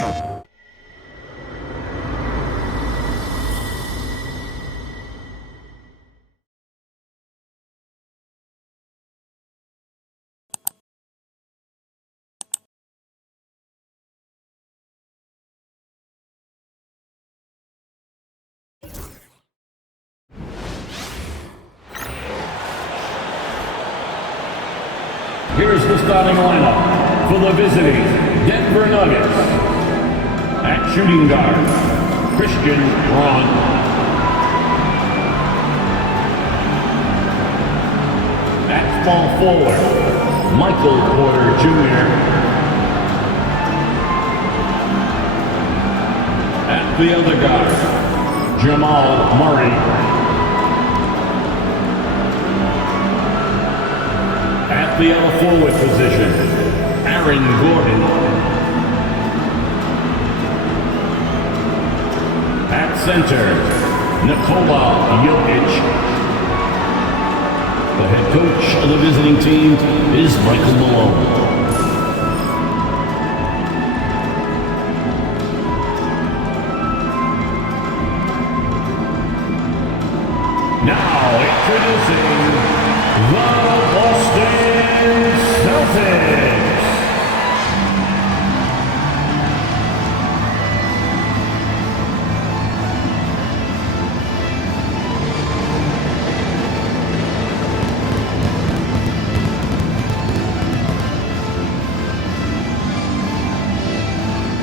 Here's the starting lineup for the visiting Denver Nuggets. At shooting guard, Christian Braun. At small forward, Michael Porter Jr. At the other guard, Jamal Murray. At the other forward position, Aaron Gordon. At center, Nikola Jokic. The head coach of the visiting team is Michael Malone. Now introducing the Boston Celtics.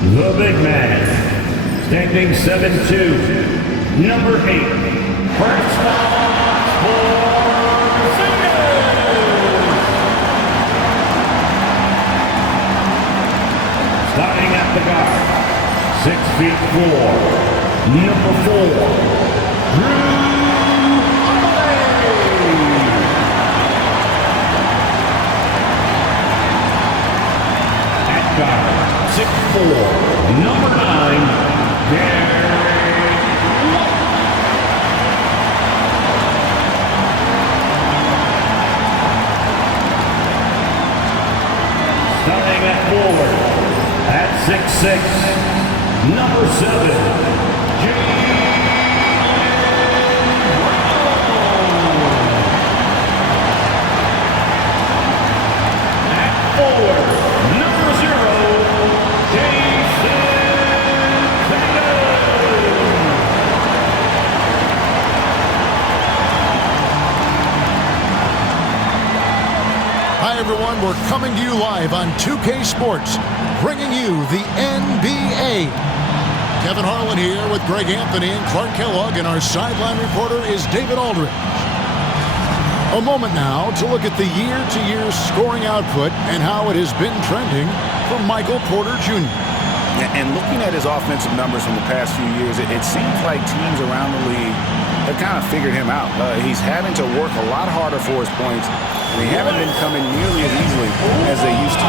The big man, standing 7'2", number 8, first foul starting at the guard, 6'4", number 4, Drew Holiday. At guard, 6'4", number 9, Derek White. Starting at forward, at 6'6", number 7, Jalen Brown. At forward, number 0, Jason Tatum. Hi everyone, we're coming to you live on 2K Sports, bringing you the NBA. Kevin Harlan here with Greg Anthony and Clark Kellogg, and our sideline reporter is David Aldridge. A moment now to look at the year-to-year scoring output and how it has been trending for Michael Porter Jr. And looking at his offensive numbers from the past few years, it seems like teams around the league have kind of figured him out. He's having to work a lot harder for his points. They haven't been coming nearly as easily as they used to.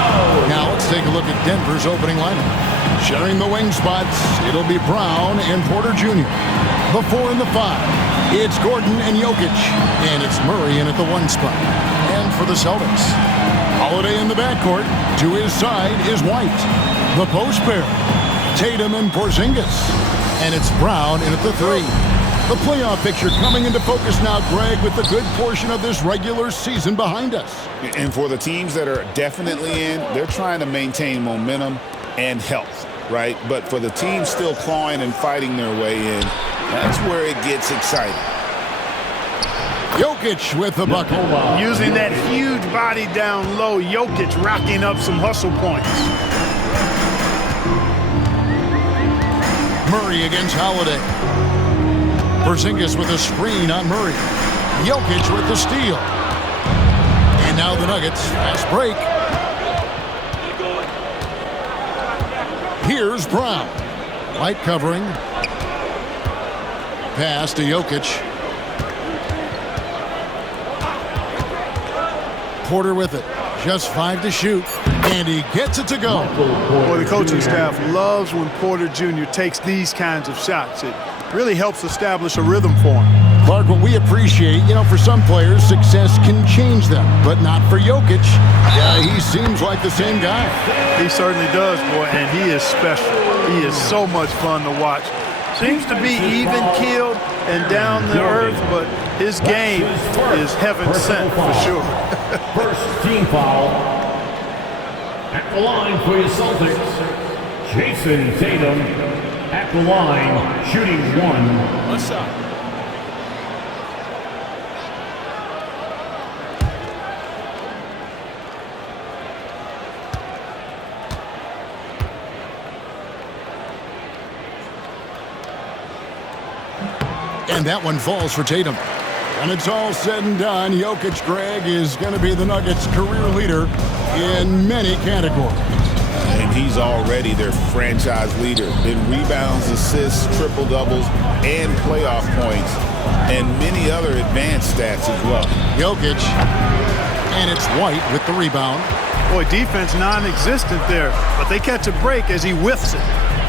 Now let's take a look at Denver's opening lineup. Sharing the wing spots, it'll be Brown and Porter Jr. The 4 and the 5, it's Gordon and Jokic. And it's Murray in at the 1 spot. And for the Celtics, Holiday in the backcourt. To his side is White. The post pair, Tatum and Porzingis. And it's Brown in at the 3. The playoff picture coming into focus now, Greg, with a good portion of this regular season behind us. And for the teams that are definitely in, they're trying to maintain momentum and health, right? But for the teams still clawing and fighting their way in, that's where it gets exciting. Jokic with the bucket. Using that huge body down low, Jokic racking up some hustle points. Murray against Holiday. Porzingis with a screen on Murray. Jokic with the steal. And now the Nuggets, fast break. Here's Brown. Light covering. Pass to Jokic. Porter with it. Just 5 to shoot. And he gets it to go. Boy, the coaching staff loves when Porter Jr. takes these kinds of shots. It really helps establish a rhythm for him. Clark, what we appreciate, for some players, success can change them, but not for Jokic. He seems like the same guy. He certainly does, boy, and he is special. He is so much fun to watch. Seems to be even-keeled and down to earth, but his game is heaven sent for sure. First team foul. At the line for your Celtics, Jason Tatum. At the line, shooting one. What's up? And that one falls for Tatum. When it's all said and done, Jokic, Greg, is going to be the Nuggets' career leader in many categories. And he's already their franchise leader in rebounds, assists, triple-doubles, and playoff points, and many other advanced stats as well. Jokic, and it's White with the rebound. Boy, defense non-existent there, but they catch a break as he whiffs it.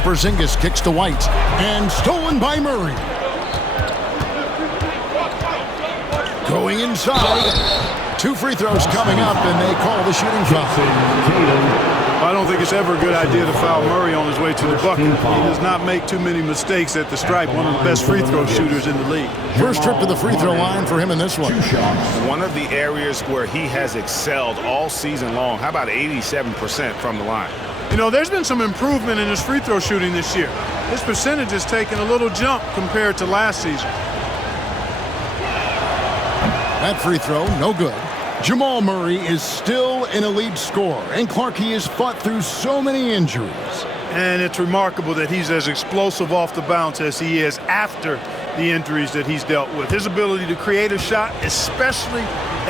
Porzingis kicks to White, and stolen by Murray. Going inside. 2 free throws coming up, and they call the shooting foul. I don't think it's ever a good idea to foul Murray on his way to the bucket. He does not make too many mistakes at the stripe. One of the best free throw shooters in the league. First trip to the free throw line for him in this one. One of the areas where he has excelled all season long. How about 87% from the line? You know, there's been some improvement in his free throw shooting this year. His percentage has taken a little jump compared to last season. That free throw, no good. Jamal Murray is still an elite scorer, and Clark, he has fought through so many injuries. And it's remarkable that he's as explosive off the bounce as he is after the injuries that he's dealt with. His ability to create a shot, especially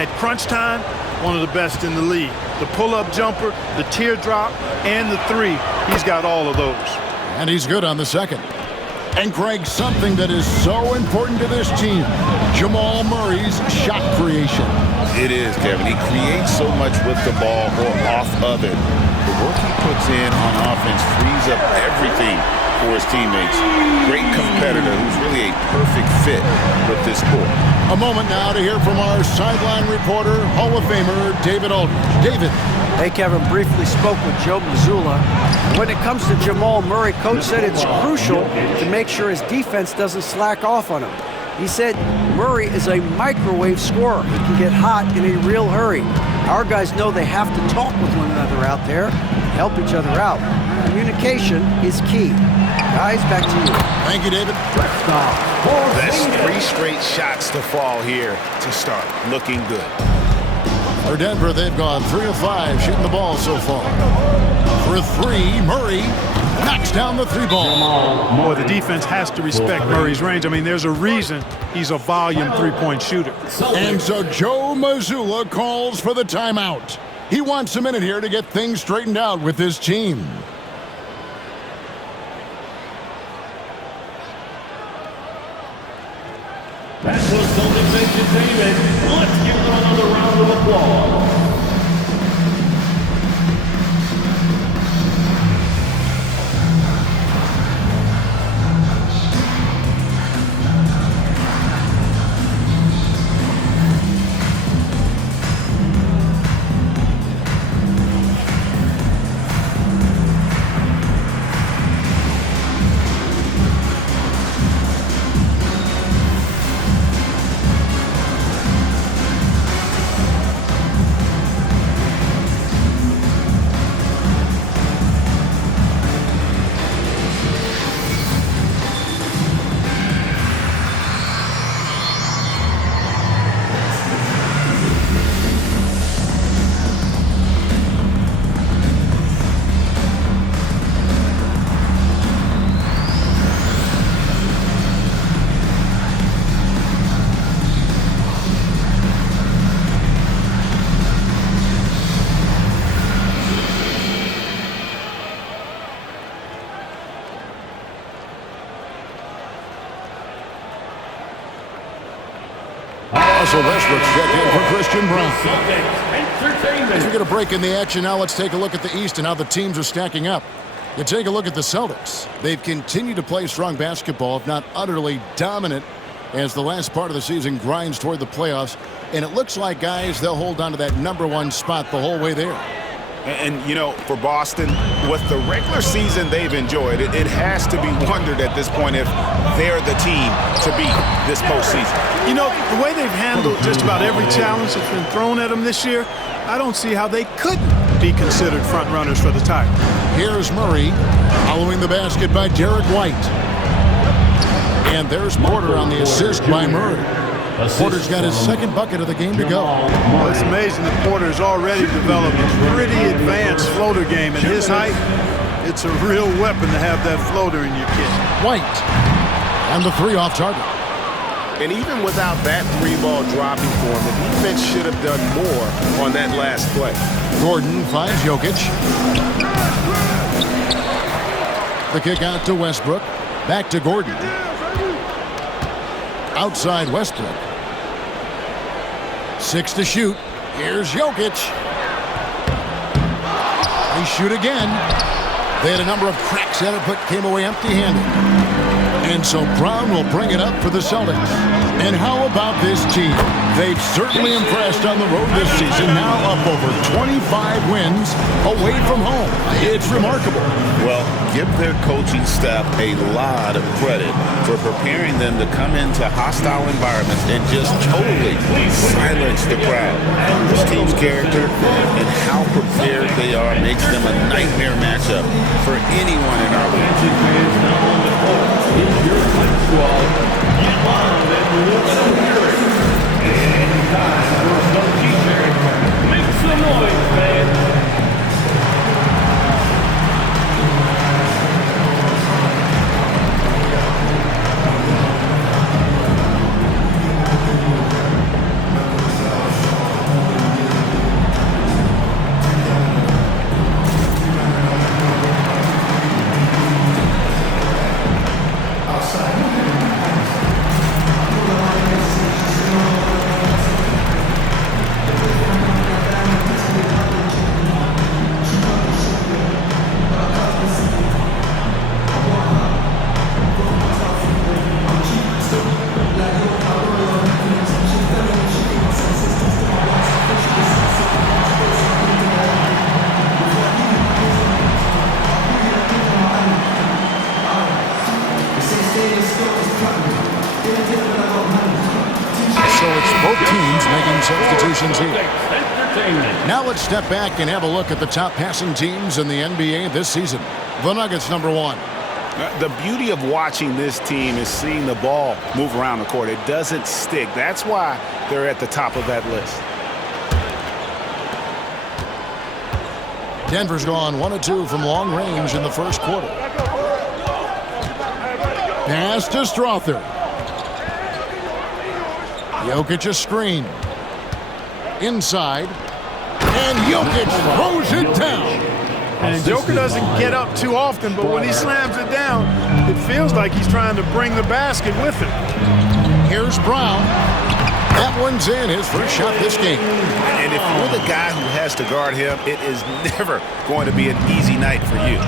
at crunch time, one of the best in the league. The pull-up jumper, the teardrop, and the three, he's got all of those. And he's good on the second. And Greg, something that is so important to this team, Jamal Murray's shot creation. It is, Kevin. He creates so much with the ball or off of it. The work he puts in on offense frees up everything for his teammates. Great competitor who's really a perfect fit with this sport. A moment now to hear from our sideline reporter, Hall of Famer David Aldridge. David. Hey, Kevin, briefly spoke with Joe Mazzulla. When it comes to Jamal Murray, Coach said it's crucial to make sure his defense doesn't slack off on him. He said Murray is a microwave scorer. He can get hot in a real hurry. Our guys know they have to talk with one another out there, help each other out. Communication is key. Guys, back to you. Thank you, David. That's 3 straight shots to fall here to start. Looking good. For Denver, they've gone 3 of 5 shooting the ball so far. For 3, Murray knocks down the 3 ball. Boy, the defense has to respect Murray's range. I mean, there's a reason he's a volume 3-point shooter. And so Joe Mazzulla calls for the timeout. He wants a minute here to get things straightened out with his team. That was Celtics entertainment. Let's give them another round of applause. Russell Westbrook's checked in for Christian Brown. Celtics entertainment. As we get a break in the action now, let's take a look at the East and how the teams are stacking up. You take a look at the Celtics. They've continued to play strong basketball, if not utterly dominant, as the last part of the season grinds toward the playoffs. And it looks like, guys, they'll hold on to that #1 spot the whole way there. And, you know, for Boston, with the regular season they've enjoyed, it has to be wondered at this point if they're the team to beat this postseason. You know, the way they've handled just about every challenge that's been thrown at them this year, I don't see how they couldn't be considered front runners for the title. Here's Murray, following the basket by Derek White. And there's Porter on the assist by Murray. Porter's got his second bucket of the game to go. Well, it's amazing that Porter's already developed a pretty advanced floater game. At his height, it's a real weapon to have that floater in your kit. White, and the three off target. And even without that three-ball dropping for him, the defense should have done more on that last play. Gordon finds Jokic. The kick out to Westbrook. Back to Gordon. Outside Westbrook. 6 to shoot. Here's Jokic. They shoot again. They had a number of cracks at it, but came away empty-handed. And so Brown will bring it up for the Celtics. And how about this team? They've certainly impressed on the road this season, now up over 25 wins away from home. It's remarkable. Well, give their coaching staff a lot of credit for preparing them to come into hostile environments and just totally silence the crowd. This team's character and how prepared they are makes them a nightmare matchup for anyone in our league. Is your flip squad. Get on and look at the lyrics. And time for some t-shirt. Make some noise, man. Now let's step back and have a look at the top passing teams in the NBA this season. The Nuggets, number 1. The beauty of watching this team is seeing the ball move around the court. It doesn't stick. That's why they're at the top of that list. Denver's gone 1 of 2 from long range in the first quarter. Pass to Strother. Jokic a screen. Inside. And Jokic throws it down. And Joker doesn't get up too often, but when he slams it down, it feels like he's trying to bring the basket with him. Here's Brown. That one's in, his first shot this game. And if you're the guy who has to guard him, it is never going to be an easy night for you.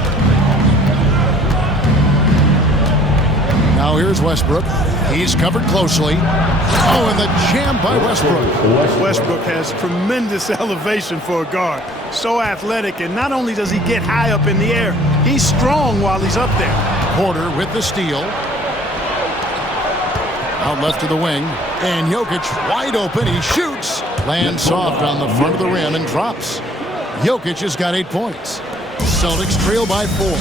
Now here's Westbrook. He's covered closely. Oh, and the jam by Westbrook. Westbrook has tremendous elevation for a guard. So athletic, and not only does he get high up in the air, he's strong while he's up there. Porter with the steal. Out left to the wing. And Jokic wide open. He shoots. Lands soft on the front of the rim and drops. Jokic has got 8 points. Celtics trail by 4.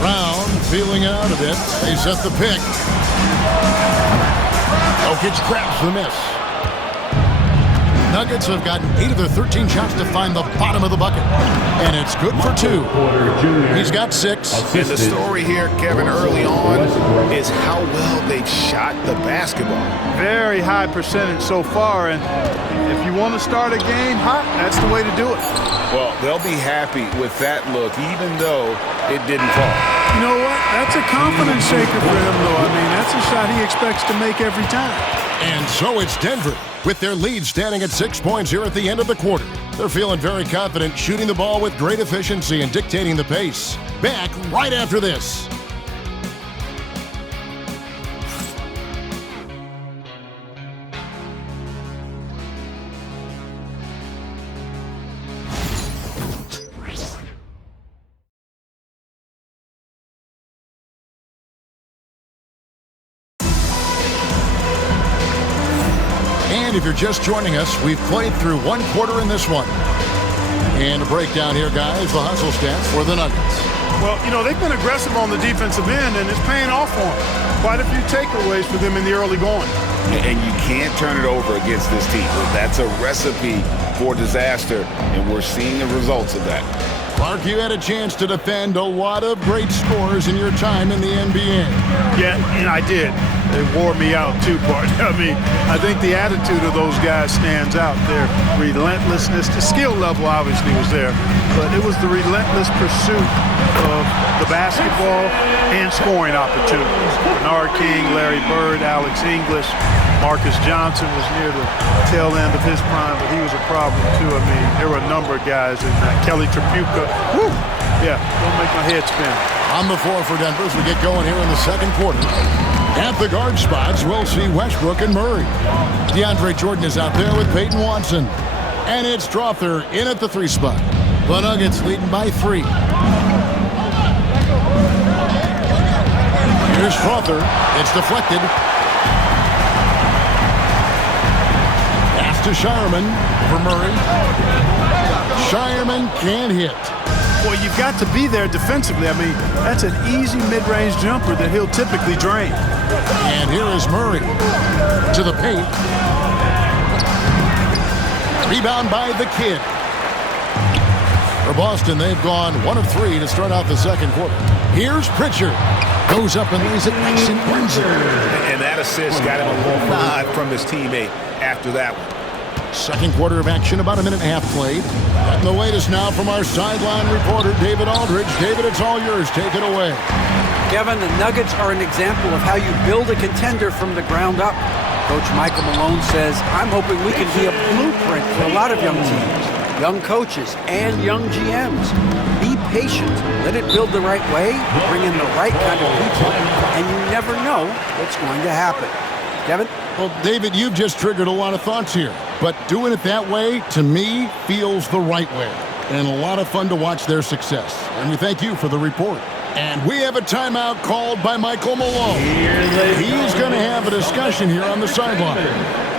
Brown feeling out of it. They set the pick. Jokic grabs the miss. Nuggets have gotten 8 of their 13 shots to find the bottom of the bucket. And it's good for 2. He's got 6. And the story here, Kevin, early on is how well they've shot the basketball. Very high percentage so far, and if you want to start a game hot, that's the way to do it. Well, they'll be happy with that look, even though it didn't fall. You know what? That's a confidence shaker for him, though. I mean, that's a shot he expects to make every time. And so it's Denver, with their lead standing at 6 points here at the end of the quarter. They're feeling very confident, shooting the ball with great efficiency and dictating the pace. Back right after this. if you're just joining us, we've played through one quarter in this one. And a breakdown here, guys, the hustle stats for the Nuggets. Well, you know, they've been aggressive on the defensive end, and it's paying off for them. Quite a few takeaways for them in the early going. And you can't turn it over against this team. That's a recipe for disaster, and we're seeing the results of that. Clark, you had a chance to defend a lot of great scores in your time in the NBA. Yeah, and I did. They wore me out too, Bart. I mean, I think the attitude of those guys stands out. Their relentlessness, the skill level obviously was there, but it was the relentless pursuit of the basketball and scoring opportunities. Bernard King, Larry Bird, Alex English, Marcus Johnson was near the tail end of his prime, but he was a problem too. I mean, there were a number of guys in that. Kelly Tripucka. Woo! Yeah, don't make my head spin. On the floor for Denver as we get going here in the second quarter. At the guard spots, we'll see Westbrook and Murray. DeAndre Jordan is out there with Peyton Watson. And it's Strother in at the 3 spot. The Nuggets leading by 3. Here's Strother. It's deflected. Pass to Shireman for Murray. Shireman can't hit. Well, you've got to be there defensively. I mean, that's an easy mid-range jumper that he'll typically drain. And here is Murray to the paint. Rebound by the kid. For Boston, they've gone 1 of 3 to start out the second quarter. Here's Pritchard. Goes up and lays it nice and easy. And that assist got him a little nod from his teammate after that one. Second quarter of action, about a minute and a half played. And the latest now from our sideline reporter, David Aldridge. David, it's all yours. Take it away. Kevin, the Nuggets are an example of how you build a contender from the ground up. Coach Michael Malone says, I'm hoping we can be a blueprint for a lot of young teams, young coaches, and young GMs. Be patient. Let it build the right way. Bring in the right kind of people, and you never know what's going to happen. Kevin? Well, David, you've just triggered a lot of thoughts here. But doing it that way, to me, feels the right way. And a lot of fun to watch their success. And we thank you for the report. And we have a timeout called by Michael Malone. He's going to have a discussion here on the sideline.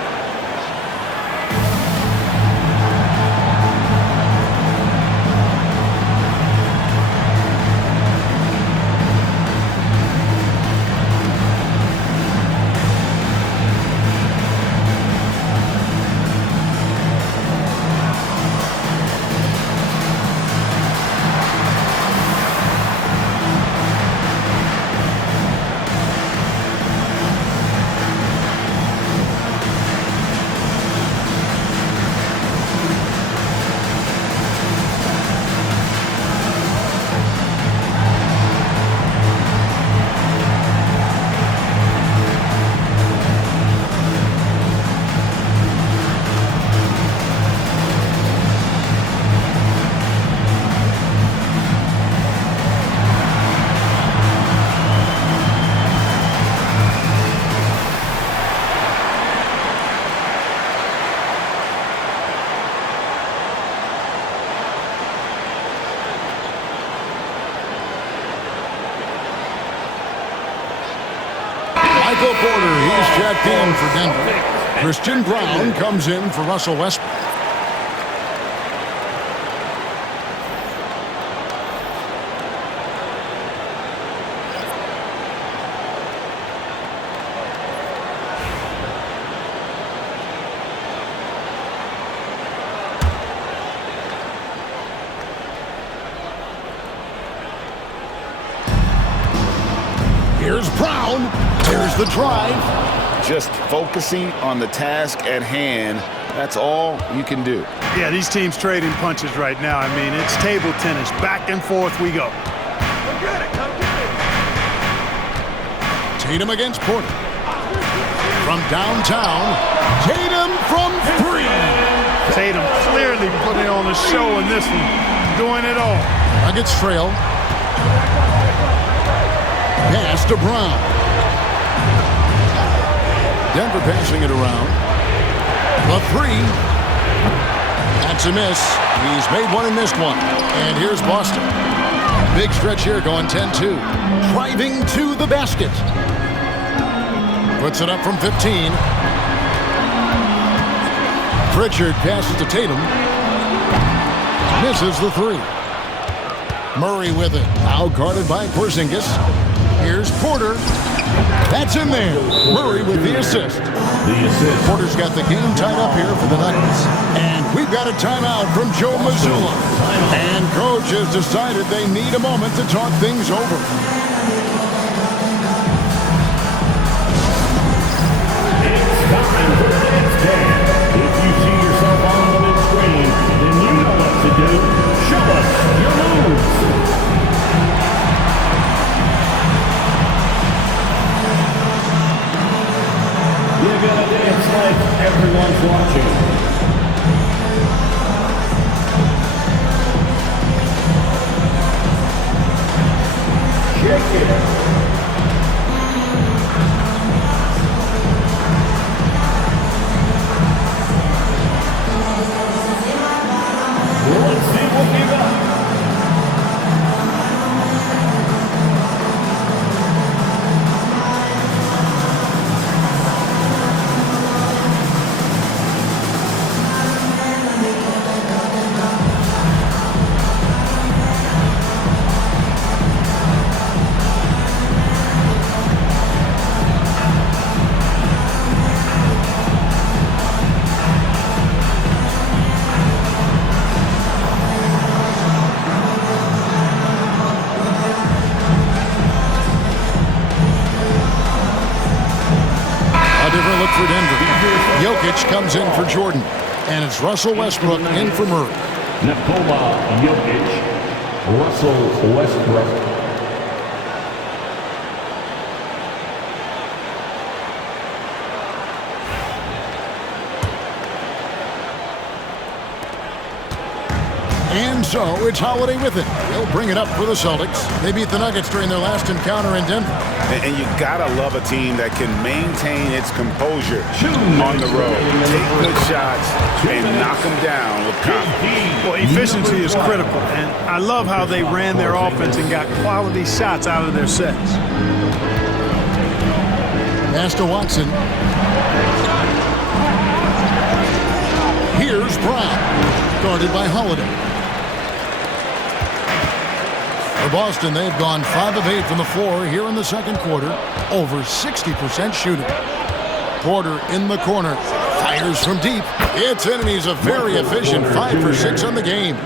Michael Porter, he's checked in for Denver. Christian Brown comes in for Russell Westbrook. Here's Brown. Here's the drive. Just focusing on the task at hand. That's all you can do. Yeah, these teams trading punches right now. I mean, it's table tennis. Back and forth we go. Come get it. Come get it. Tatum against Porter. From downtown, Tatum from 3. Tatum clearly putting on a show in this one. Doing it all. Nuggets trail. Pass to Brown. Denver passing it around. The 3. That's a miss. He's made one and missed one. And here's Boston. Big stretch here going 10-2. Driving to the basket. Puts it up from 15. Pritchard passes to Tatum. Misses the three. Murray with it. Now guarded by Porzingis. Here's Porter. That's in there. Murray with the assist. Porter's got the game tied up here for the Nuggets. And we've got a timeout from Joe Mazzulla. And coach has decided they need a moment to talk things over. It's time for the dance band. If you see yourself on the big screen, then you know what to do. Show us your moves. You're gonna dance like everyone's watching. Shake it. Let's see what you got. For Denver. Jokic comes in for Jordan. And it's Russell Westbrook in for Murray. Nikola Jokic, Russell Westbrook. And so it's Holiday with it. He'll bring it up for the Celtics. They beat the Nuggets during their last encounter in Denver. And you gotta love a team that can maintain its composure on the road. Take good shots and knock them down with confidence. Well, efficiency is critical, and I love how they ran their offense and got quality shots out of their sets. Pass to Watson. Here's Brown, guarded by Holiday. For Boston, they've gone 5 of 8 from the floor here in the second quarter, over 60% shooting. Porter in the corner, fires from deep. It's in, and he's a very efficient 5 for 6 on the game.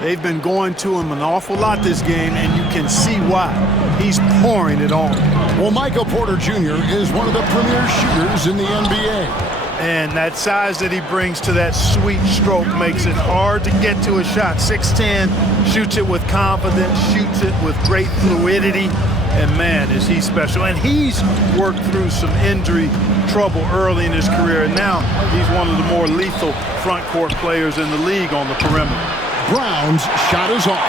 They've been going to him an awful lot this game, and you can see why. He's pouring it on. Well, Michael Porter Jr. is one of the premier shooters in the NBA. And that size that he brings to that sweet stroke makes it hard to get to a shot. 6'10", shoots it with confidence, shoots it with great fluidity. And man, is he special. And he's worked through some injury trouble early in his career. And now he's one of the more lethal front court players in the league on the perimeter. Brown's shot is off.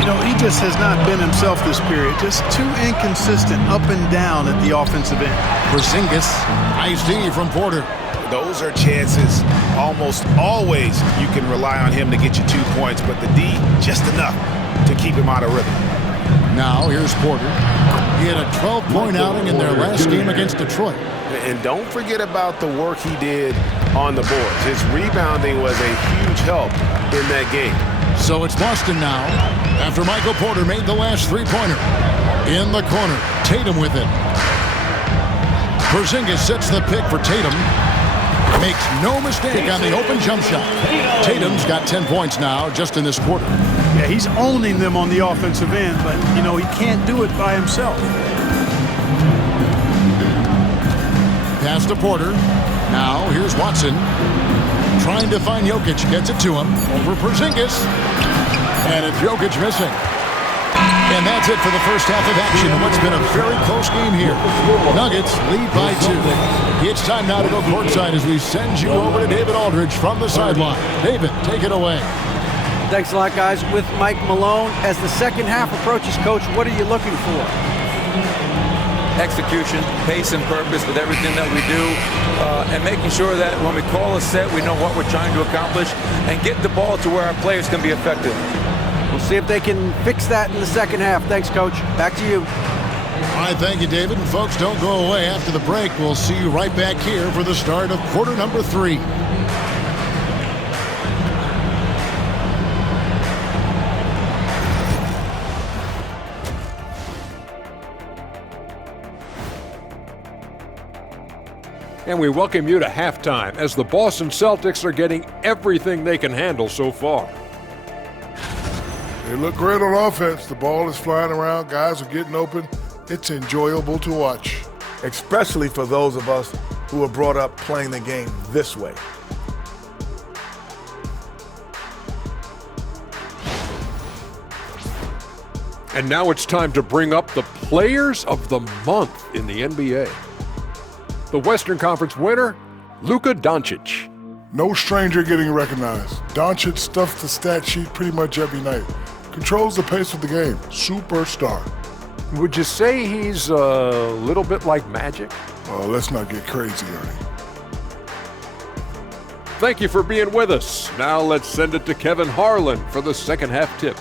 You know, he just has not been himself this period. Just too inconsistent up and down at the offensive end. Porzingis, nice D from Porter. Those are chances almost always you can rely on him to get you 2 points, but the D, just enough to keep him out of rhythm. Now here's Porter. He had a 12-point outing in their last game against Detroit. And don't forget about the work he did on the boards. His rebounding was a huge help in that game. So it's Boston now, after Michael Porter made the last three-pointer. In the corner, Tatum with it. Porzingis sets the pick for Tatum. Makes no mistake on the open jump shot. Tatum's got 10 points now just in this quarter. Yeah, he's owning them on the offensive end, but, you know, he can't do it by himself. Pass to Porter. Now here's Watson. Trying to find Jokic. Gets it to him. Over Porzingis. And it's Jokic missing. And that's it for the first half of action in what's been a very close game here. Nuggets lead by 2. It's time now to go courtside as we send you over to David Aldridge from the sideline. David, take it away. Thanks a lot, guys. With Mike Malone, as the second half approaches, Coach, what are you looking for? Execution, pace and purpose with everything that we do, and making sure that when we call a set, we know what we're trying to accomplish and get the ball to where our players can be effective. We'll see if they can fix that in the second half. Thanks, Coach. Back to you. All right, thank you, David. And folks, don't go away. After the break, we'll see you right back here for the start of quarter number 3. And we welcome you to halftime as the Boston Celtics are getting everything they can handle so far. They look great on offense. The ball is flying around. Guys are getting open. It's enjoyable to watch. Especially for those of us who were brought up playing the game this way. And now it's time to bring up the Players of the Month in the NBA. The Western Conference winner, Luka Doncic. No stranger getting recognized. Doncic stuffs the stat sheet pretty much every night. Controls the pace of the game. Superstar. Would you say he's a little bit like Magic? Oh, let's not get crazy, Ernie. Thank you for being with us. Now let's send it to Kevin Harlan for the second half tip.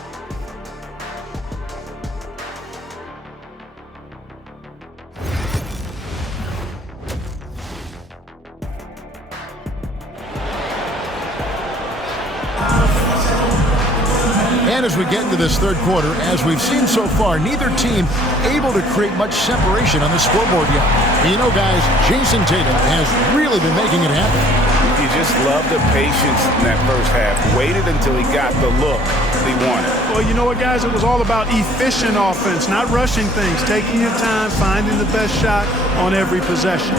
And as we get into this third quarter, as we've seen so far, neither team able to create much separation on the scoreboard yet. And you know, guys, Jason Tatum has really been making it happen. You just love the patience in that first half. Waited until he got the look he wanted. Well, you know what, guys? It was all about efficient offense, not rushing things, taking your time, finding the best shot on every possession.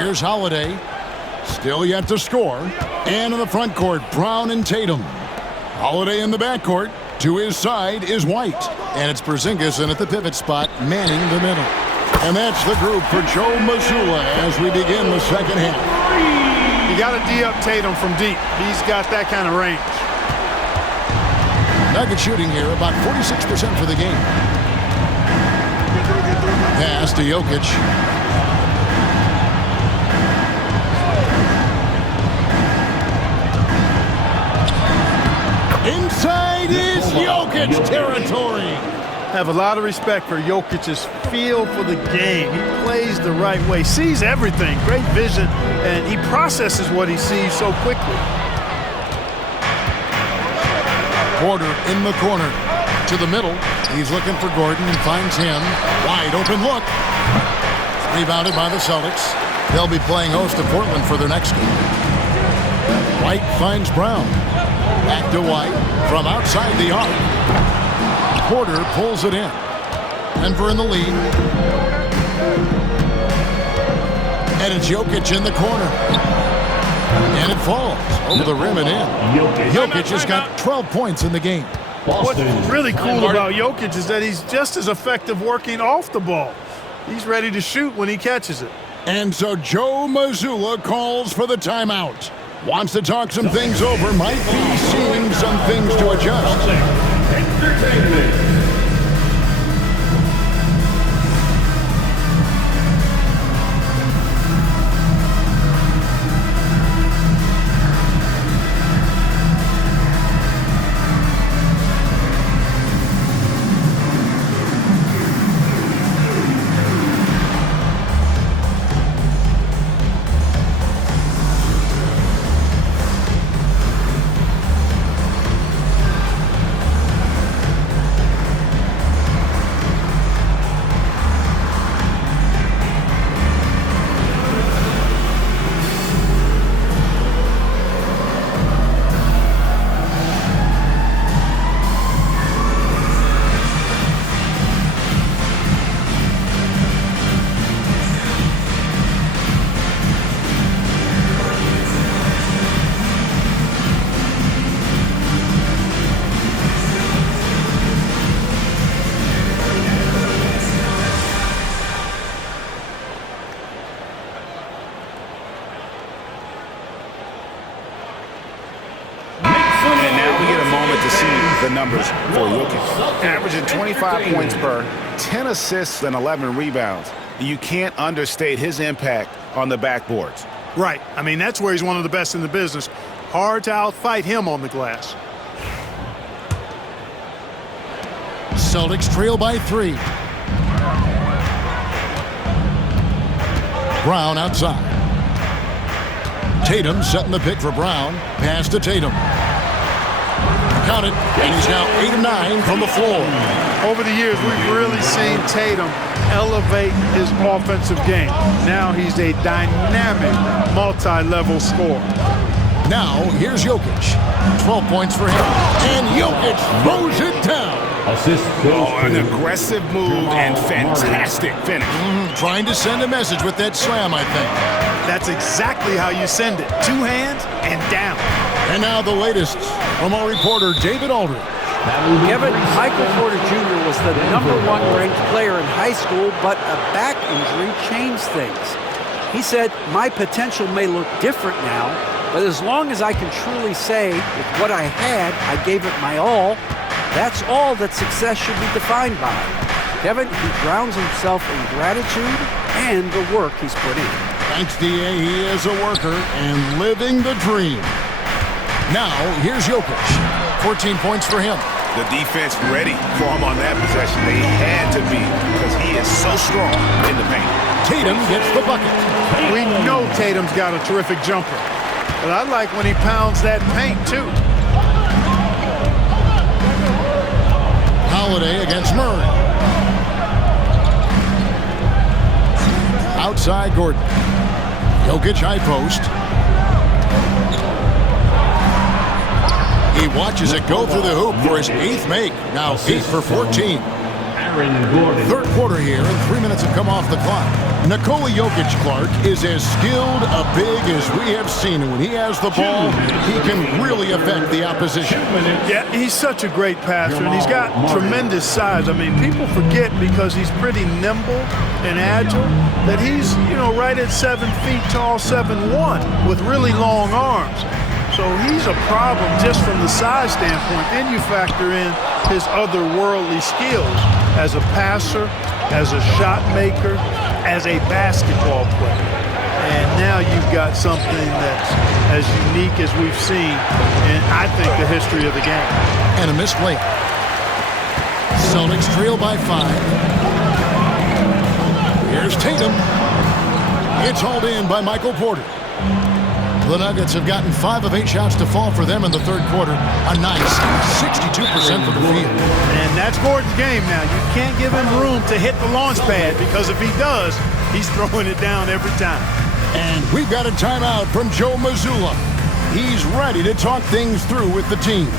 Here's Holiday, still yet to score. And in the front court, Brown and Tatum. Holiday in the backcourt. To his side is White. And it's Porzingis in at the pivot spot, manning the middle. And that's the group for Joe Mazzulla as we begin the second half. You got to D up Tatum from deep. He's got that kind of range. Nugget shooting here, about 46% for the game. Pass to Jokic. Inside is Jokic territory. Have a lot of respect for Jokic's feel for the game. He plays the right way, sees everything, great vision, and he processes what he sees so quickly. Porter in the corner. To the middle. He's looking for Gordon and finds him. Wide open look. Rebounded by the Celtics. They'll be playing host to Portland for their next game. White finds Brown. Back to White from outside the arc. Porter pulls it in. Denver in the lead. And it's Jokic in the corner. And it falls over the rim and in. Jokic has got 12 points in the game. What's really cool about Jokic is that he's just as effective working off the ball. He's ready to shoot when he catches it. And so Joe Mazzulla calls for the timeout. Wants to talk some things over, might be seeing some things to adjust. Entertainment. The numbers for Jokic. Averaging 25 points per, 10 assists and 11 rebounds. You can't understate his impact on the backboards. Right. I mean, that's where he's one of the best in the business. Hard to outfight him on the glass. Celtics trail by 3. Brown outside. Tatum setting the pick for Brown. Pass to Tatum. Count it. And he's now 8 of 9 from the floor. Over the years, we've really seen Tatum elevate his offensive game. Now he's a dynamic, multi-level scorer. Now, here's Jokic. 12 points for him. And Jokic throws it down. Assist goes an aggressive move and fantastic finish. Trying to send a message with that slam, I think. That's exactly how you send it. 2 hands and down. And now the latest from our reporter, David Aldridge. Kevin, Michael Porter Jr. was the #1 ranked player in high school, but a back injury changed things. He said, "My potential may look different now, but as long as I can truly say with what I had, I gave it my all, that's all that success should be defined by." Kevin, he grounds himself in gratitude and the work he's put in. Thanks, D.A. He is a worker and living the dream. Now, here's Jokic. 14 points for him. The defense ready for him on that possession. They had to be because he is so strong in the paint. Tatum gets the bucket. We know Tatum's got a terrific jumper, but I like when he pounds that paint, too. Holiday against Murray. Outside Gordon. Jokic high post. He watches it go through the hoop for his 8th make. Now 8 for 14. Third quarter here, and 3 minutes have come off the clock. Nikola Jokic, Clark, is as skilled a big as we have seen. And when he has the ball, he can really affect the opposition. Yeah, he's such a great passer, and he's got tremendous size. I mean, people forget because he's pretty nimble and agile that he's, right at 7 feet tall, 7'1", with really long arms. So he's a problem just from the size standpoint. Then you factor in his otherworldly skills as a passer, as a shot maker, as a basketball player. And now you've got something that's as unique as we've seen in, I think, the history of the game. And a missed layup. Celtics trail by 5. Here's Tatum. It's hauled in by Michael Porter. The Nuggets have gotten 5 of 8 shots to fall for them in the third quarter. A nice 62% for the field. And that's Gordon's game now. You can't give him room to hit the launch pad because if he does, he's throwing it down every time. And we've got a timeout from Joe Mazzulla. He's ready to talk things through with the team.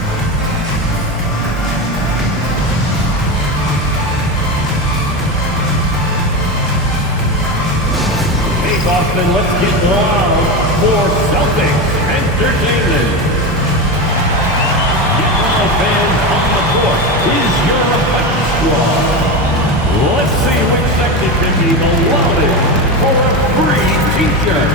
Off and let's get loud for Celtics Entertainment. Get loud, fans, on the court is your effect squad. Let's see which section can be the loudest for a free t-shirt.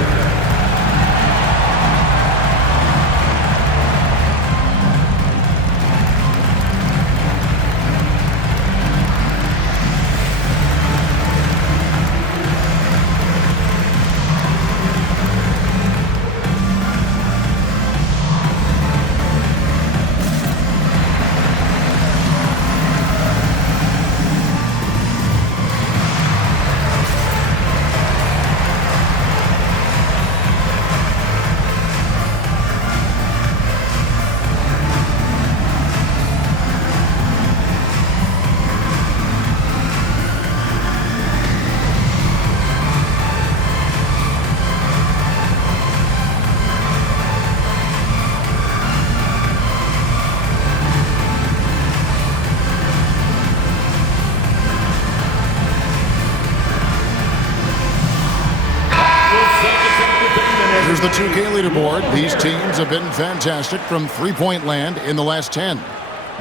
Here's the 2K leaderboard. These teams have been fantastic from three-point land in the last 10.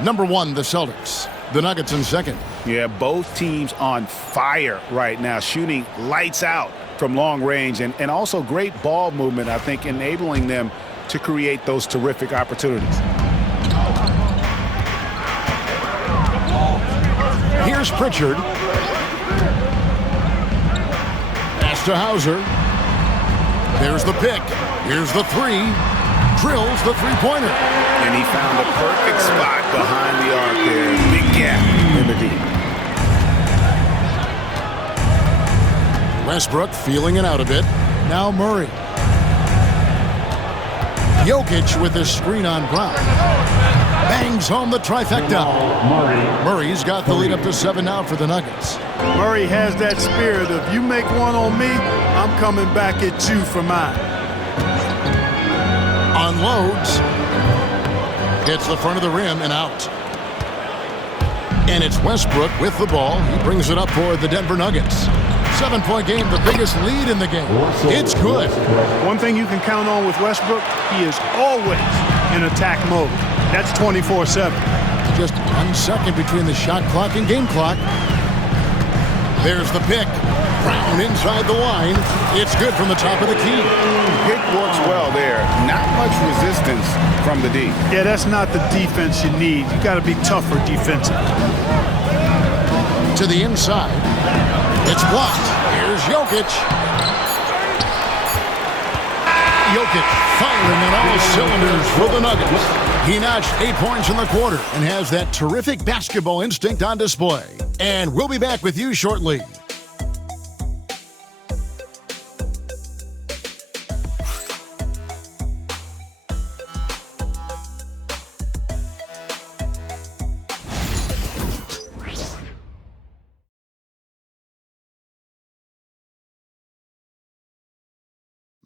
Number 1, the Celtics. The Nuggets in second. Yeah, both teams on fire right now, shooting lights out from long range and also great ball movement, I think, enabling them to create those terrific opportunities. Here's Pritchard. Pass to Hauser. There's the pick. Here's the 3. Drills the three-pointer. And he found the perfect spot behind the arc there. Big gap in the deep. Westbrook feeling it out a bit. Now Murray. Jokic with the screen on Brown. Bangs home the trifecta. Murray's got the lead up to 7 now for the Nuggets. Murray has that spirit of, you make one on me, I'm coming back at you for mine. Unloads. Hits the front of the rim and out. And it's Westbrook with the ball. He brings it up for the Denver Nuggets. 7-point game, the biggest lead in the game. It's good. One thing you can count on with Westbrook, he is always in attack mode. That's 24/7. Just 1 second between the shot clock and game clock. There's the pick. Brown inside the line. It's good from the top of the key. Pick works well there. Not much resistance from the D. Yeah, that's not the defense you need. You got to be tougher defensively. To the inside. It's blocked. Here's Jokic. Jokic firing on all cylinders for the Nuggets. He notched 8 points in the quarter and has that terrific basketball instinct on display. And we'll be back with you shortly.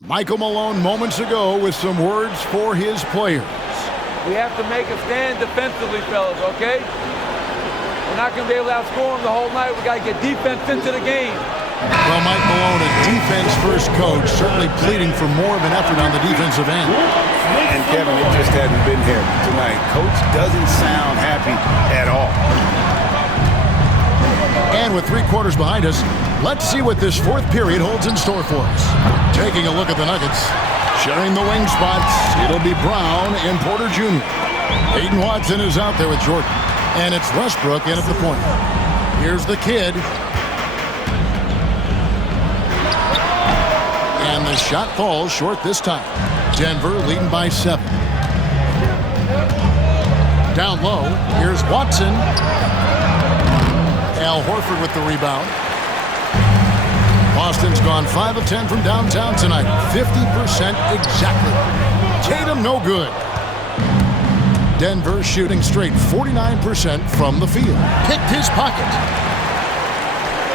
Michael Malone moments ago with some words for his players. We have to make a stand defensively, fellas, okay? We're not going to be able to outscore them the whole night. We got to get defense into the game. Well, Mike Malone, a defense-first coach, certainly pleading for more of an effort on the defensive end. And Kevin, it just hadn't been here tonight. Coach doesn't sound happy at all. And with 3 quarters behind us, let's see what this 4th period holds in store for us. Taking a look at the Nuggets. Sharing the wing spots, it'll be Brown and Porter Jr. Aiden Watson is out there with Jordan. And it's Westbrook in at the point. Here's the kid. And the shot falls short this time. Denver leading by 7. Down low, here's Watson. Al Horford with the rebound. Boston's gone 5 of 10 from downtown tonight. 50% exactly. Tatum no good. Denver shooting straight 49% from the field. Picked his pocket.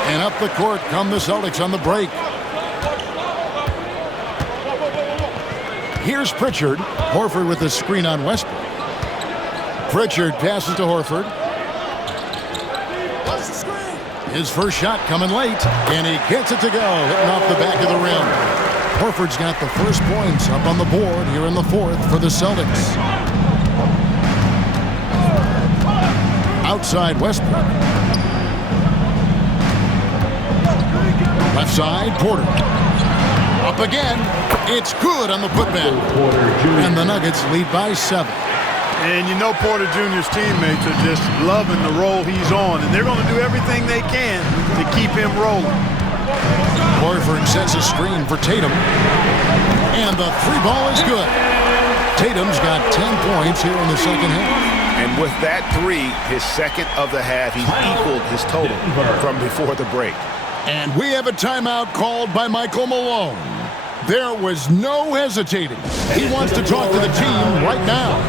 And up the court come the Celtics on the break. Here's Pritchard. Horford with the screen on Westbrook. Pritchard passes to Horford. His first shot coming late, and he gets it to go, hitting off the back of the rim. Horford's got the first points up on the board here in the 4th for the Celtics. Outside Westbrook. Left side, Porter. Up again. It's good on the putback. And the Nuggets lead by 7. And you know Porter Jr.'s teammates are just loving the role he's on, and they're going to do everything they can to keep him rolling. Horford sets a screen for Tatum. And the 3-ball is good. Tatum's got 10 points here in the second half. And with that 3, his second of the half, he equaled his total from before the break. And we have a timeout called by Michael Malone. There was no hesitating. He wants to talk to the team right now.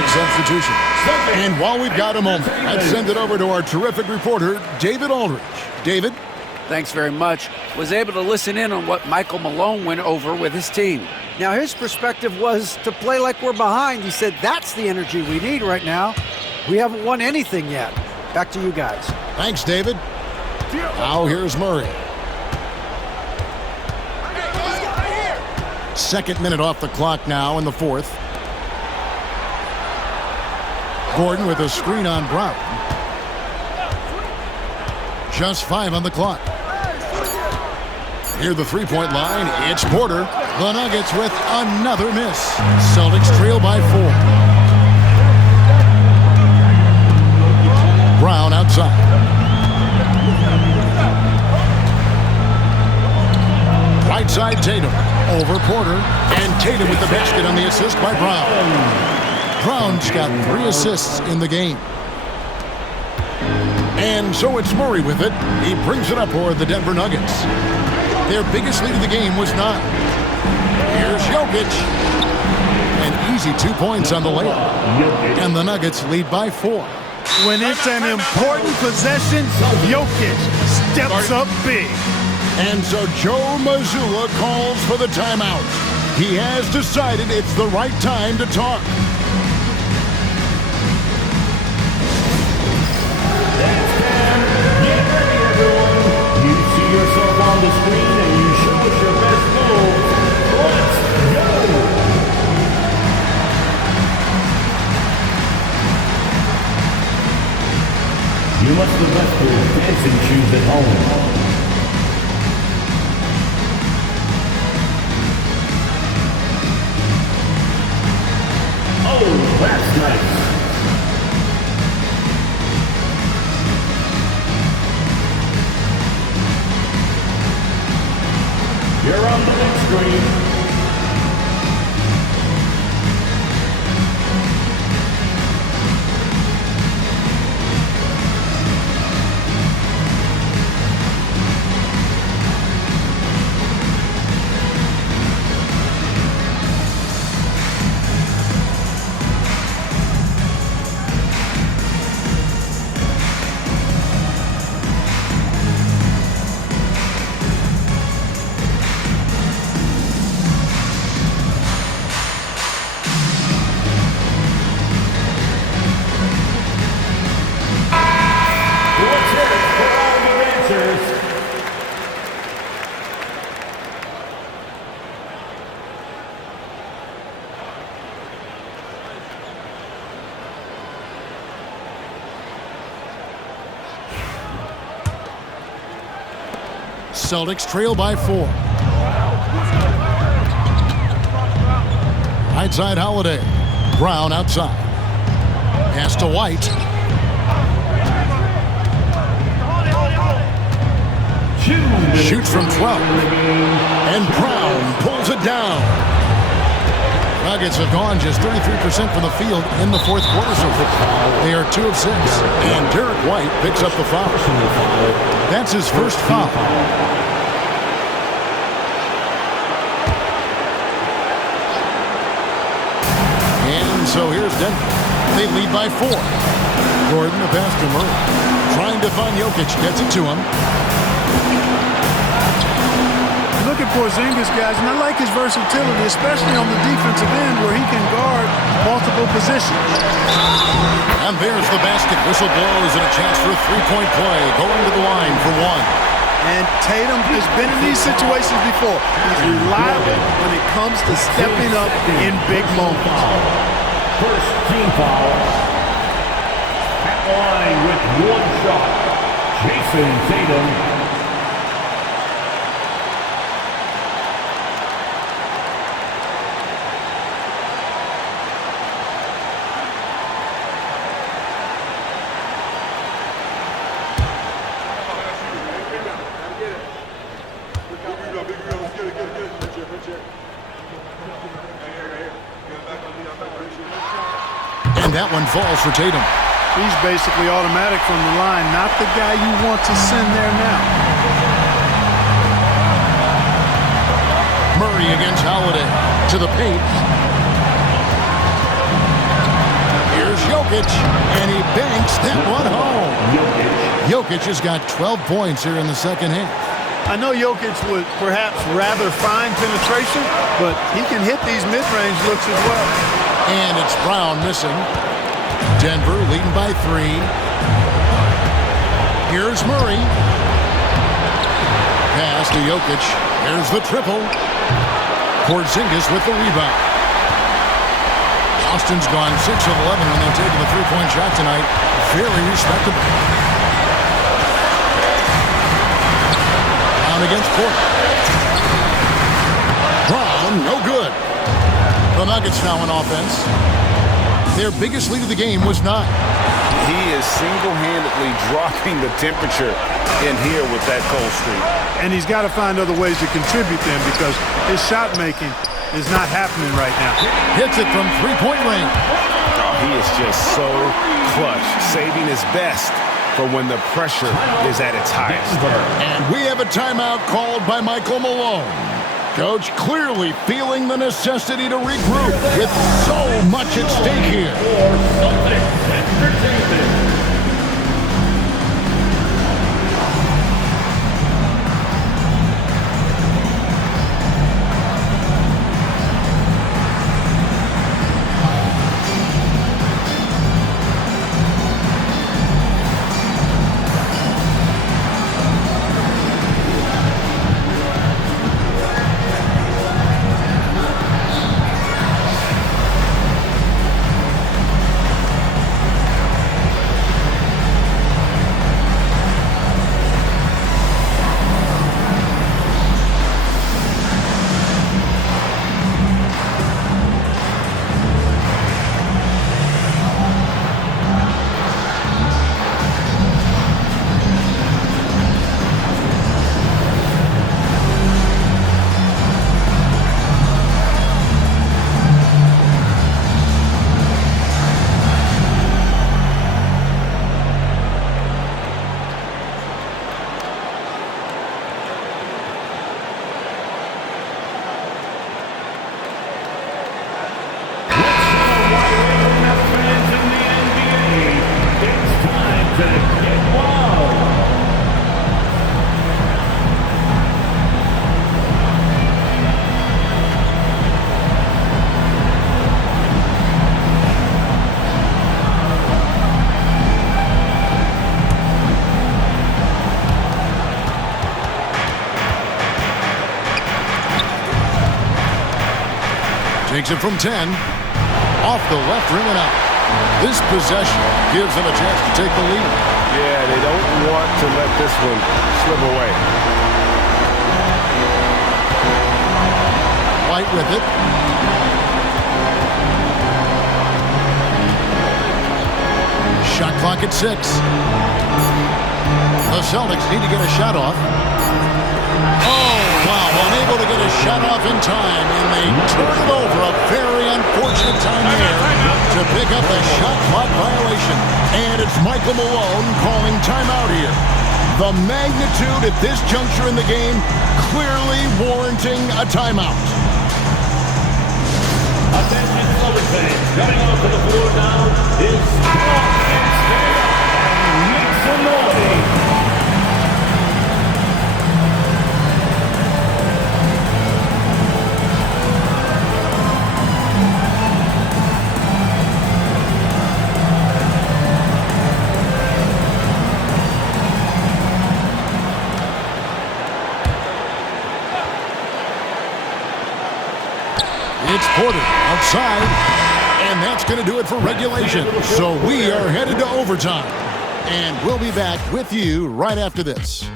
make substitutions. And while we've got a moment, let's send it over to our terrific reporter, David Aldridge. David? Thanks very much. Was able to listen in on what Michael Malone went over with his team. Now, his perspective was to play like we're behind. He said that's the energy we need right now. We haven't won anything yet. Back to you guys. Thanks, David. Now here's Murray. Second minute off the clock now in the fourth. Gordon with a screen on Brown. Just 5 on the clock. Near the three-point line, it's Porter. The Nuggets with another miss. Celtics trail by 4. Brown outside. Right side Tatum. Over Porter. And Tatum with the basket on the assist by Brown. Brown's got 3 assists in the game. And so it's Murray with it. He brings it up for the Denver Nuggets. Their biggest lead of the game was 9. Here's Jokic. An easy 2 points on the layup. And the Nuggets lead by 4. When it's an important possession, Jokic steps up big. And so Joe Mazzulla calls for the timeout. He has decided it's the right time to talk. Get ready, everyone. You see yourself on the screen and you show us your best move. Let's go. You must have left your dancing shoes at home. Oh, that's nice. You're on the next screen. Celtics trail by 4. Right side Holiday. Brown outside. Pass to White. Shoots from 12. And Brown pulls it down. Nuggets have gone just 33% from the field in the fourth quarter so far. They are 2 of 6. And Derek White picks up the foul. That's his first foul. And so here's Denver. They lead by 4. Gordon, the pass to Murray. Trying to find Jokic. Gets it to him. Look at Porzingis, guys, and I like his versatility, especially on the defensive end where he can guard multiple positions. And there's the basket. Whistle blows and a chance for a three-point play. Going to the line for 1. And Tatum has been in these situations before. He's reliable when it comes to stepping up in big moments. First team foul. At the line with 1 shot. Jason Tatum. And that one falls for Tatum. He's basically automatic from the line, not the guy you want to send there now. Murray against Holiday to the paint. Jokic, and he banks that one home. Jokic has got 12 points here in the second half. I know Jokic would perhaps rather find penetration, but he can hit these mid-range looks as well. And it's Brown missing. Denver leading by 3. Here's Murray. Pass to Jokic. There's the triple. Porzingis with the rebound. Austin's gone 6 of 11 when they're taking the three-point shot tonight. Very respectable. Down against Porter. Brown, no good. The Nuggets now on offense. Their biggest lead of the game was 9. He is single-handedly dropping the temperature in here with that cold streak. And he's got to find other ways to contribute then because his shot making is not happening right now. Hits it from three-point range. Oh, he is just so clutch, saving his best for when the pressure is at its highest. And we have a timeout called by Michael Malone. Coach clearly feeling the necessity to regroup with so much at stake here. Takes it from 10. Off the left rim and out. This possession gives them a chance to take the lead. Yeah, they don't want to let this one slip away. White with it. Shot clock at 6. The Celtics need to get a shot off. Oh, wow, unable to get a shot off in time, and they turn it over. A very unfortunate time there to pick up a shot clock violation. And it's Michael Malone calling timeout here. The magnitude at this juncture in the game clearly warranting a timeout. Attention Celtics fans, coming onto the floor now is strong and stand and make some noise. It's Porter outside, and that's going to do it for regulation. So we are headed to overtime, and we'll be back with you right after this.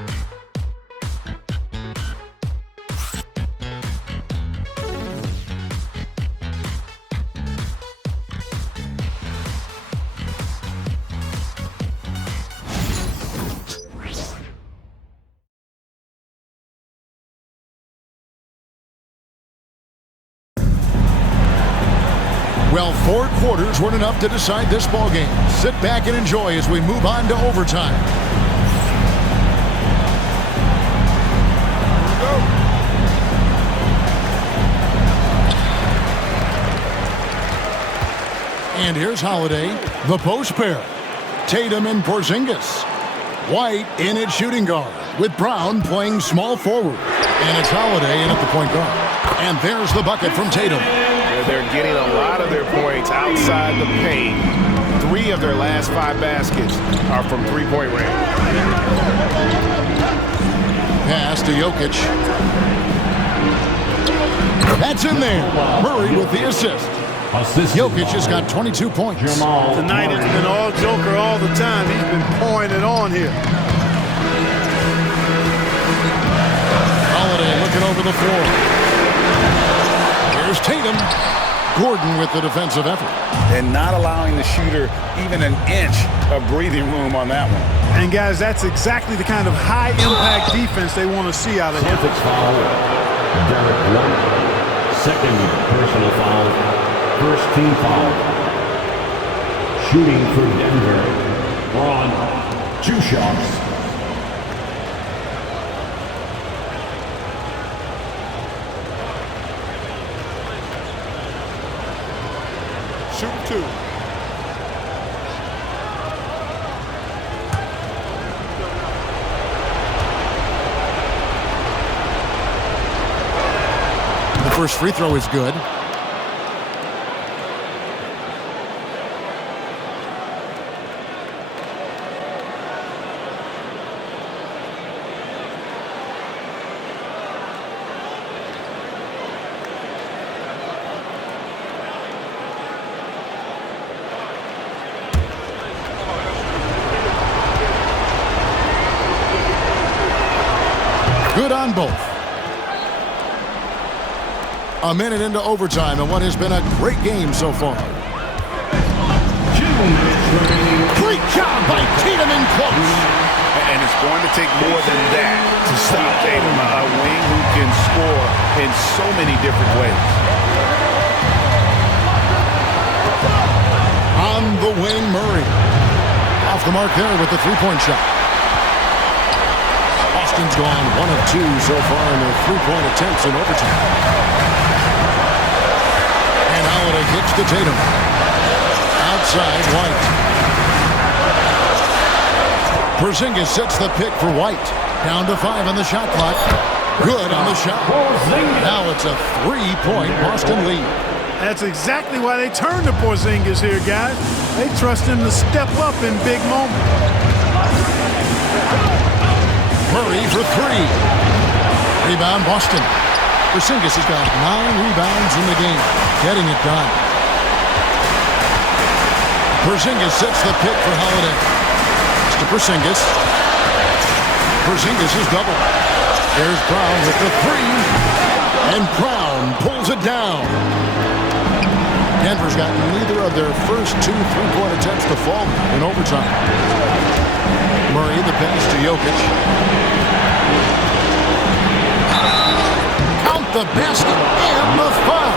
Well, 4 quarters weren't enough to decide this ballgame. Sit back and enjoy as we move on to overtime. And here's Holiday, the post pair. Tatum and Porzingis. White in at shooting guard, with Brown playing small forward. And it's Holiday in at the point guard. And there's the bucket from Tatum. They're getting a lot of their points outside the paint. 3 of their last 5 baskets are from three-point range. Pass to Jokic. That's in there. Murray with the assist. Jokic has got 22 points. Tonight it's been all Joker all the time. He's been pouring it on here. Holiday looking over the floor. Here's Tatum. Gordon with the defensive effort. And not allowing the shooter even an inch of breathing room on that one. And guys, that's exactly the kind of high-impact defense they want to see out of him. Celtics foul. Derek White. Second personal foul. First team foul. Shooting for Denver. Braun. 2 shots. Shoot 2. The first free throw is good. Good on both. A minute into overtime and what has been a great game so far. 2 minutes remaining. Great job by Tatum in close. And it's going to take more than that to stop Tatum, a wing who can score in so many different ways. On the wing, Murray. Off the mark there with the three-point shot. Boston's gone 1 of 2 so far in their three-point attempts in overtime. And Holiday kicks to Tatum. Outside, White. Porzingis sets the pick for White. Down to 5 on the shot clock. Good on the shot. Now it's a 3-point Boston lead. That's exactly why they turn to Porzingis here, guys. They trust him to step up in big moments. Murray for 3. Rebound, Boston. Porzingis has got 9 rebounds in the game. Getting it done. Porzingis sets the pick for Holiday. It's to Porzingis. Porzingis is double. There's Brown with the 3. And Brown pulls it down. Denver's got neither of their first 2 three-point attempts to fall in overtime. Murray, the pass to Jokic. Count the basket and the foul.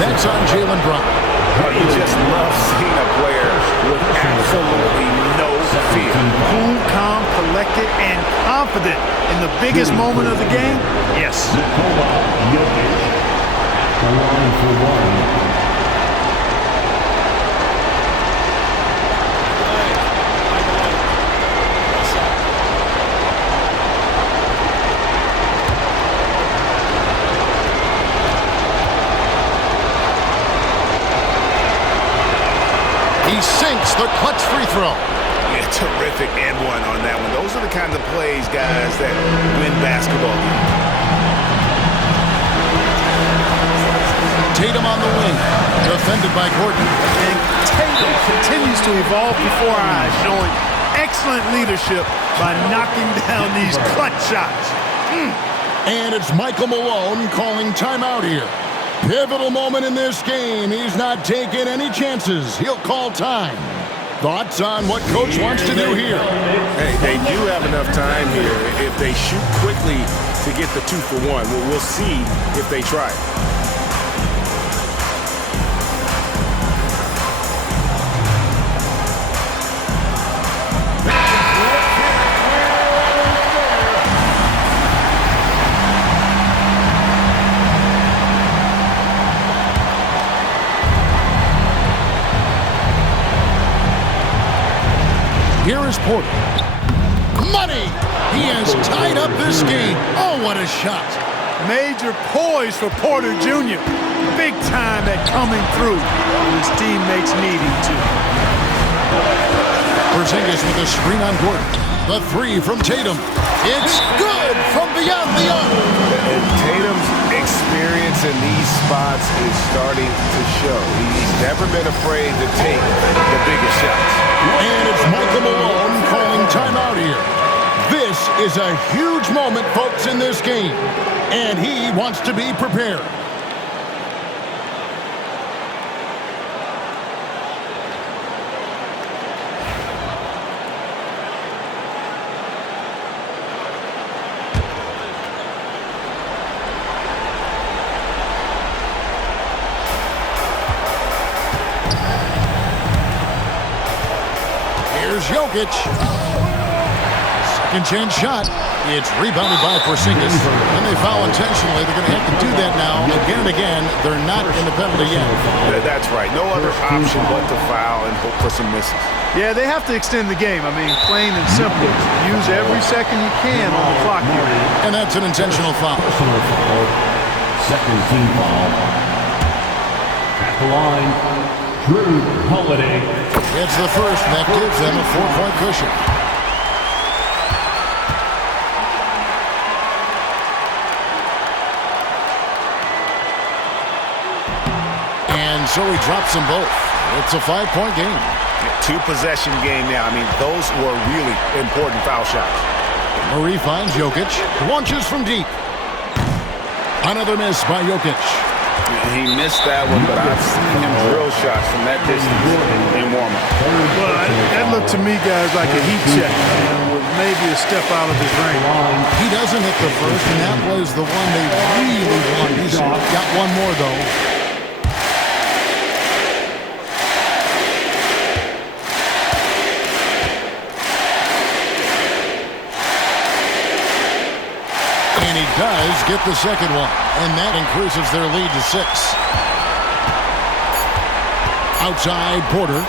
That's on Jaylen Brown. Oh, you just love seeing a player with absolutely no fear. Cool, calm, collected, and confident in the biggest moment of the game. Yes. Jokic. The line for 1. He sinks the clutch free throw. Yeah, terrific and 1 on that one. Those are the kinds of plays, guys, that win basketball games. Tatum on the wing, defended by Gordon. And Tatum continues to evolve before our eyes, showing excellent leadership by knocking down these clutch shots. And it's Michael Malone calling timeout here. Pivotal moment in this game. He's not taking any chances. He'll call time. Thoughts on what Coach wants to do here? Hey, they do have enough time here if they shoot quickly to get the 2 for 1. We'll see if they try it. is Porter. Money! He has tied up this game. Oh, what a shot. Major poise for Porter Jr. Big time at coming through when his teammates need him to. Porzingis with a screen on Gordon. The three from Tatum. It's good from beyond the arc. And Tatum's experience in these spots is starting to show. He's never been afraid to take the biggest shots. And it's Michael Malone calling timeout here. This is a huge moment, folks, in this game. And he wants to be prepared. Here's Jokic. Second chance shot. It's rebounded by Porzingis. And they foul intentionally. They're going to have to do that now again and again. They're not in the penalty yet. That's right. No other option but to foul and hope for some misses. Yeah, they have to extend the game. I mean, plain and simple. Use every second you can on the clock here. And that's an intentional foul. Personal foul. Second team foul. At the line, Drew Holiday. It's the first, and that gives them a 4-point cushion. And so he drops them both. It's a 5-point game. Two-possession game now. I mean, those were really important foul shots. Murray finds Jokic. Launches from deep. Another miss by Jokic. He missed that one, but I've seen him drill shots from that distance in warm-up. Well, that looked to me, guys, like a heat check, with maybe a step out of his range. He doesn't hit the first, and that was the one they really wanted. He's got one more, though. And he does get the second one, and that increases their lead to 6. Outside Porter.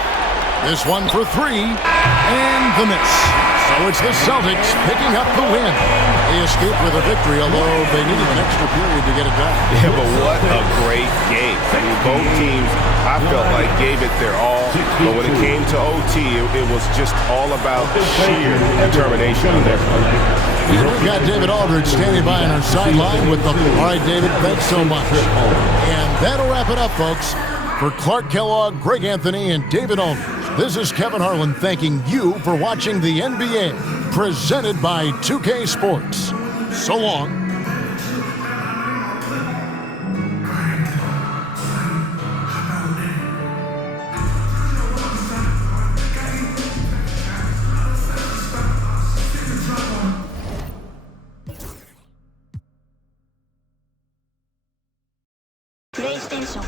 This one for 3, and the miss. So it's the Celtics picking up the win. They escaped with a victory, although they needed an extra period to get it done. Yeah, but what a great game. I mean, both teams, I felt like, gave it their all. But when it came to OT, it was just all about sheer determination on their part. We've got David Aldridge standing by on our sideline with the... All right, David, thanks so much. And that'll wrap it up, folks. For Clark Kellogg, Greg Anthony, and David Aldridge, this is Kevin Harlan thanking you for watching the NBA, presented by 2K Sports. So long. PlayStation